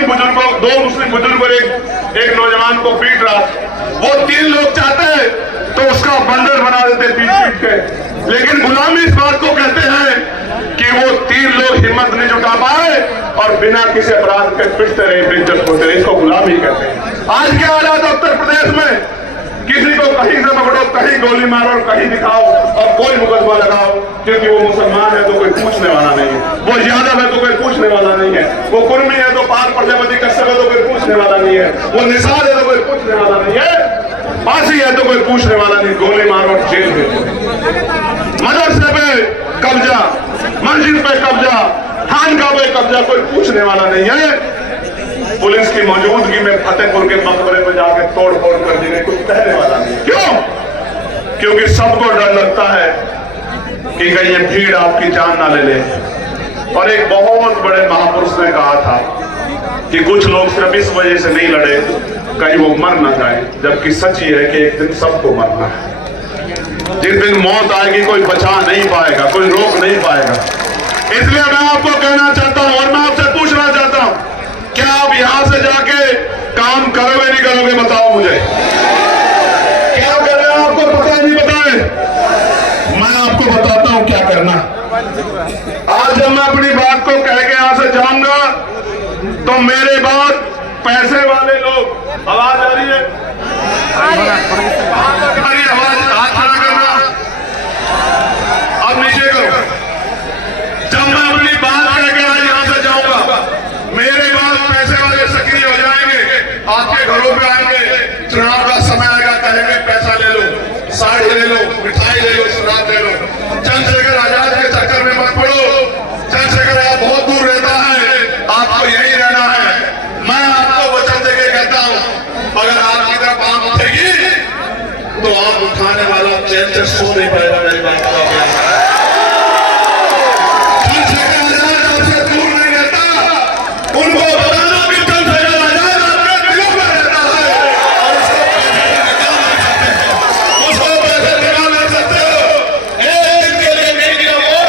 दो मुस्लिम बुजुर्गों एक नौजवान को पीट रहा, वो 3 लोग चाहते हैं तो उसका बंदर बना देते पीट के, लेकिन गुलामी इस बात को कहते हैं कि वो 3 लोग हिम्मत नहीं जुटा पाए और बिना किसी अपराध के पिटते रहे, बेइज्जत होते रहे, इसको गुलामी कहते हैं। आज के हालात उत्तर प्रदेश में, किसी को कहीं से पकड़ो, कहीं गोली मारो और कहीं दिखाओ और कोई मुकदमा लगाओ, क्योंकि वो मुसलमान है तो कोई पूछने वाला नहीं है, वो यादव है तो कोई पूछने वाला नहीं है, वो कुर्मी है तो पाल प्रजापति कश्यप है तो कोई पूछने वाला नहीं है, वो निसार है तो कोई पूछने वाला नहीं है, फांसी है तो कोई पूछने वाला नहीं, गोली मारो और जेल भेजो। मदरसे पे कब्जा, मस्जिद पे कब्जा, खानका पे कब्जा, कोई पूछने वाला नहीं है। पुलिस की मौजूदगी में फतेहपुर के मकबरे में जाके तोड़ फोड़ कर देने कुछ कहने वाला नहीं। क्यों? क्योंकि सबको डर लगता है कि कहीं ये भीड़ आपकी जान ना ले ले। और एक बहुत बड़े महापुरुष ने कहा था कि कुछ लोग सिर्फ इस वजह से नहीं लड़े कहीं वो मर ना जाए, जबकि सच ये है कि एक दिन सबको मरना है। जिस दिन मौत आएगी कोई बचा नहीं पाएगा, कोई रोक नहीं पाएगा। इसलिए मैं आपको कहना चाहता हूं और मैं आपसे पूछना चाहता हूं, क्या आप यहां से जाके काम करोगे नहीं करोगे? बताओ मुझे, क्या कर रहे हैं आपको पता नहीं बताए? मैं आपको बताता हूं क्या करना। आज जब मैं अपनी बात को कह के यहां से जाऊंगा तो मेरे बाद पैसे वाले लोग, आवाज आ रही है? आवाज हाथ खड़ा करना, अब नीचे करो। जब मैं अपनी बात कह के आज यहां से जाऊंगा, मेरे बाद पैसे वाले सक्रिय हो जाएंगे, आपके घरों पे आएंगे, चुनाव का समय आएगा, कहेंगे पैसा ले लो, साड़ी ले लो, मिठाई ले लो, शराब ले लो। चंद्रशेखर आजाद के चक्कर में मत पड़ो, चंद्रशेखर आप बहुत दूर रहता है, आपको यही रहना है। मैं आपको वचन देके कहता हूं, अगर आपकी तरफ आंख उठेगी तो आंख उठाने वाला चैन से सो नहीं पाएगा। मेरी बात का उनको बताना भी चंद्रशेखर आजाद आपके दिलों में रहता है और उसको पैसे निकाल नहीं सकते हो। एक दिन के लिए नहीं दिया वो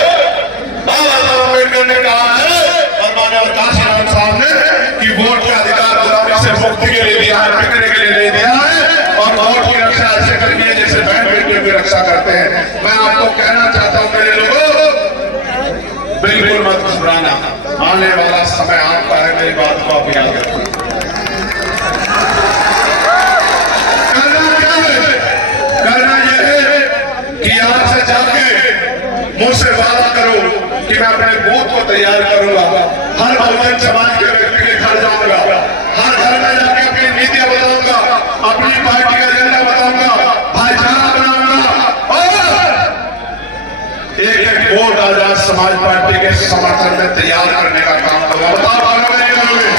बाबा साहब अम्बेडकर ने कहा है और माननीय काशीराम साहब ने कि वोट का अधिकार गुलामी से मुक्ति के लिए दिया है, बिकने के लिए नहीं दिया है। और वोट की रक्षा ऐसे करनी है जैसे बहन बेटियों की रक्षा करते हैं। मैं आपको कहना चाहता हूं मेरे लोगों, बिल्कुल मत घबराना, आने वाला समय आपका है। मेरी बात को आप याद रखिए। करना क्या है? करना यह है कि आज से जाके मुझसे वादा करो कि मैं अपने बूथ को तैयार करूंगा, हर बहुजन समाज के व्यक्ति के घर जाऊंगा, हर घर में जाके अपनी नीतियां बताऊंगा, अपनी पार्टी का एजेंडा बताऊंगा, भाईचारा बनाऊंगा और एक वोट आजाद समाज पार्टी के समर्थन में तैयार करने का काम करूंगा। बताओ करोगे नहीं करोगे?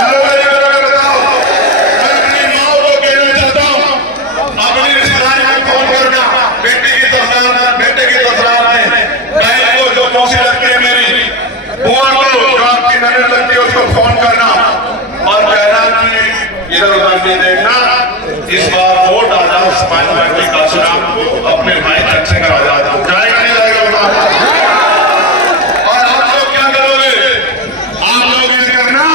करोगे नहीं करोगे? बताओ। मैं अपनी माँ को कहना चाहता हूँ, अपनी रिश्तेदारी में फोन करना, बेटी की तस्वीर, बेटे की तस्वीर में, बहन को जो मौसी लगती है मेरी, बुआ को जो आपकी नजर लगती है उसको फोन करना और कहना कि इधर उधर नहीं देखना, इस बार वोट आजाद समाज पार्टी का चुनाव अपने भाई चंद्रशेखर आजाद को जाएगा नहीं जाएगा? बताओ। और आप लोग क्या करोगे? आप लोग ये करना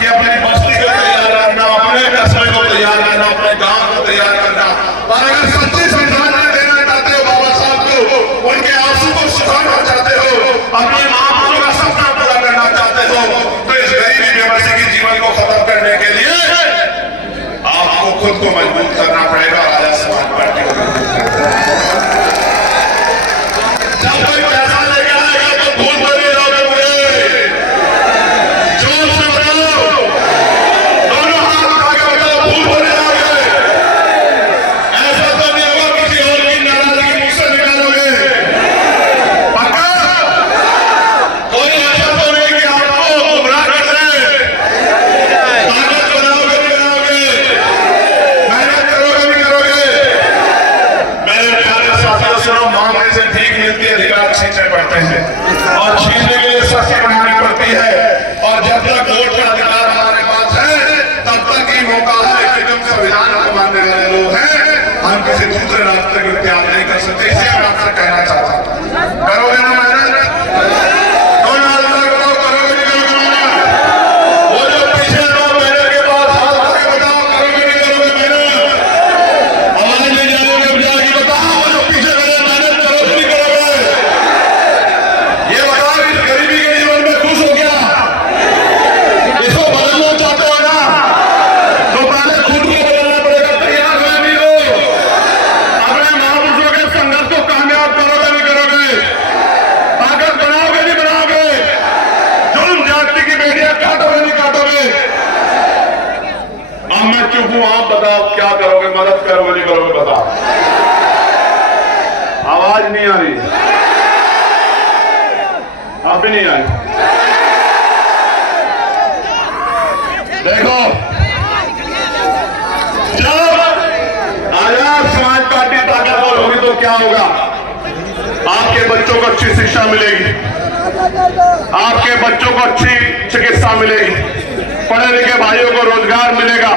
कि अपनी बस्ती को तैयार करना, अपने कस्बे को तैयार करना, अपने गांव को तैयार करना। और अगर सच्ची श्रद्धांजलि देना चाहते हो बाबा साहब को, उनके आंसू को सुखाना चाहते हो, अपने महापुरुषों का सपना पूरा करना चाहते हो, तो इस गरीबी बेबसी के जीवन को खत्म करने के लिए आप हूं, आप बताओ क्या करोगे, मदद करोगे नहीं करोगे बताओ। आवाज नहीं आ रही, अब भी नहीं आई। देखो, जब आजाद समाज पार्टी ताकतवर होगी तो क्या होगा? आपके बच्चों को अच्छी शिक्षा मिलेगी, आपके बच्चों को अच्छी चिकित्सा मिलेगी, पढ़े लिखे भाइयों को रोजगार मिलेगा,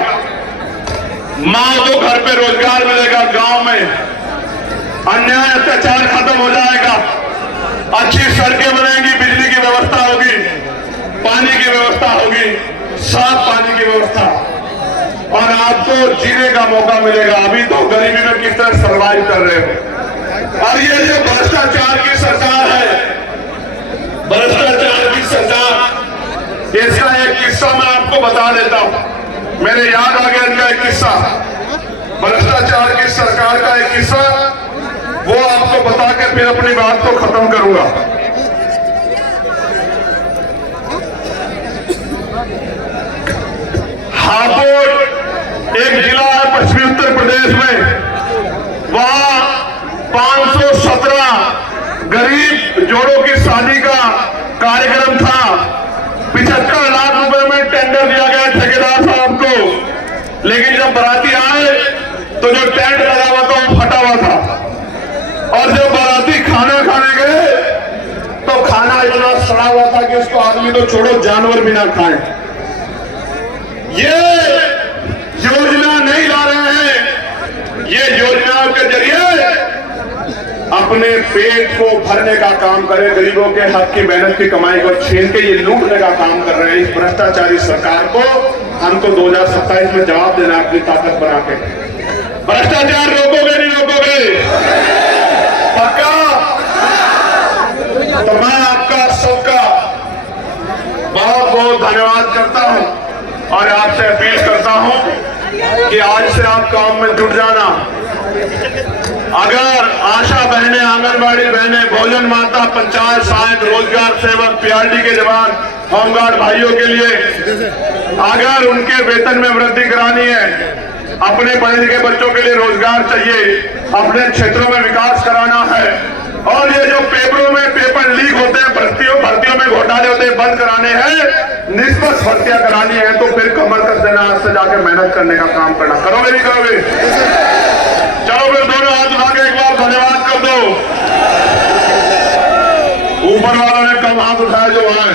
मां को घर पे रोजगार मिलेगा, गांव में अन्याय अत्याचार खत्म हो जाएगा, अच्छी सड़कें बनेंगी, बिजली की व्यवस्था होगी, पानी की व्यवस्था होगी, साफ पानी की व्यवस्था, और आपको जीने का मौका मिलेगा। अभी तो गरीबी में किस तरह सर्वाइव कर रहे हो। और ये जो भ्रष्टाचार की सरकार है, भ्रष्टाचार की सरकार, इसका एक किस्सा मैं आपको बता देता हूं, मेरे याद आ गया इनका एक किस्सा, भ्रष्टाचार की सरकार का एक किस्सा, वो आपको बता के फिर अपनी बात को खत्म करूंगा। हापुड़ एक जिला है पश्चिमी उत्तर प्रदेश में, वहां 517 गरीब जोड़ों की शादी का कार्यक्रम था। 75 लाख रुपए में टेंडर दिया गया ठेकेदार साहब को, लेकिन जब बाराती आए तो जो टेंट लगा हुआ था वो फटा हुआ था, और जब बाराती खाना खाने गए तो खाना इतना सड़ा हुआ था कि उसको आदमी तो छोड़ो जानवर भी ना खाए। ये योजना नहीं ला रहे हैं, ये योजनाओं के जरिए अपने पेट को भरने का काम करे, गरीबों के हक की मेहनत की कमाई को छीन के ये लूटने का काम कर रहे हैं। इस भ्रष्टाचारी सरकार को हमको 2027 में जवाब देना अपनी ताकत बना के। भ्रष्टाचार रोकोगे नहीं रोकोगे? पक्का? तो मैं आपका सबका बहुत बहुत धन्यवाद करता हूं और आपसे अपील करता हूं कि आज से आप काम में जुट जाना। अगर आशा बहनें, आंगनबाड़ी बहनें, भोजन माता, पंचायत सहायक, रोजगार सेवक, पीआरडी के जवान, होमगार्ड भाइयों के लिए अगर उनके वेतन में वृद्धि करानी है, अपने पढ़े लिखे बच्चों के लिए रोजगार चाहिए, अपने क्षेत्रों में विकास कराना है, और ये जो पेपरों में पेपर लीक होते हैं, भर्तियों में घोटाले होते हैं, बंद कराने हैं, निष्पक्ष भर्तियां करानी है, तो फिर कमर कस देना, आज से जाके मेहनत करने का काम करना। करोगे नहीं करोगे? चलो फिर दोनों हाथ उठा के एक बार धन्यवाद कर दो। ऊपर वालों ने कम हाथ उठाया जो आए।